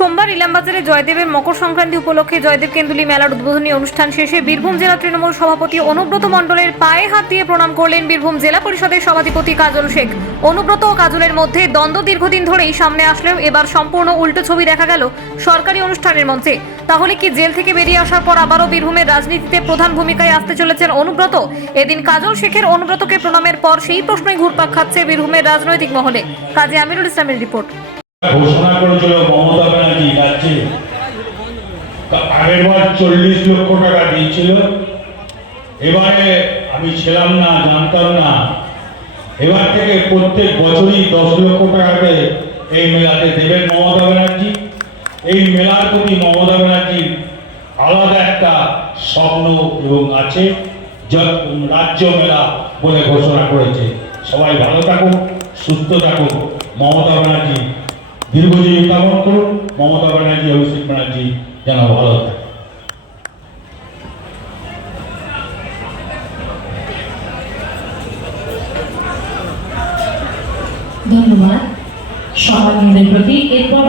ইলামবাজারে জয়দেবের মকর সংক্রান্তি উপলক্ষে জয়দেব কেন্দুলি মেলার উদ্বোধনী অনুষ্ঠান শেষে বীরভূম জেলা তৃণমূল সভাপতি অনুব্রত মণ্ডলের পায়ে হাত দিয়ে প্রণাম করলেন বীরভূম জেলা পরিষদের সভাধিপতি কাজল শেখ। অনুব্রত ও কাজলের মধ্যে দ্বন্দ্ব দীর্ঘদিন ধরেই সামনে আসলেও এবার সম্পূর্ণ উল্টো ছবি দেখা গেল সরকারি অনুষ্ঠানের মঞ্চে। তাহলে কি জেল থেকে বেরিয়ে আসার পর আবারও বীরভূমের রাজনীতিতে প্রধান ভূমিকায় আসতে চলেছেন অনুব্রত? এদিন কাজল শেখের অনুব্রতকে প্রণামের পর সেই প্রশ্নই ঘুরপাক খাচ্ছে বীরভূমের রাজনৈতিক মহলে। কাজী আমিরুল ইসলামের রিপোর্ট। ঘোষণা করেছিল ব্যানার্জি রাজ্যে আগের বার চল্লিশ লক্ষ টাকা দিয়েছিল। এবারে আমি ছিলাম না, জানতাম না। এবার থেকে প্রত্যেক বছরই দশ লক্ষ টাকাকে এই মেলাতে দেবেন মমতা ব্যানার্জি। এই মেলার প্রতি মমতা ব্যানার্জির আলাদা একটা স্বপ্ন এবং আছে রাজ্য মেলা বলে ঘোষণা করেছে। সবাই ভালো থাকুক সুস্থ থাকুক মমতা ব্যানার্জি দীর্ঘজীবী কামনা করুন। মমতা ব্যানার্জি অভিষেক ব্যানার্জি যেন ভালো থাকে ধন্যবাদ। সম্মানীয়দের প্রতি এরপর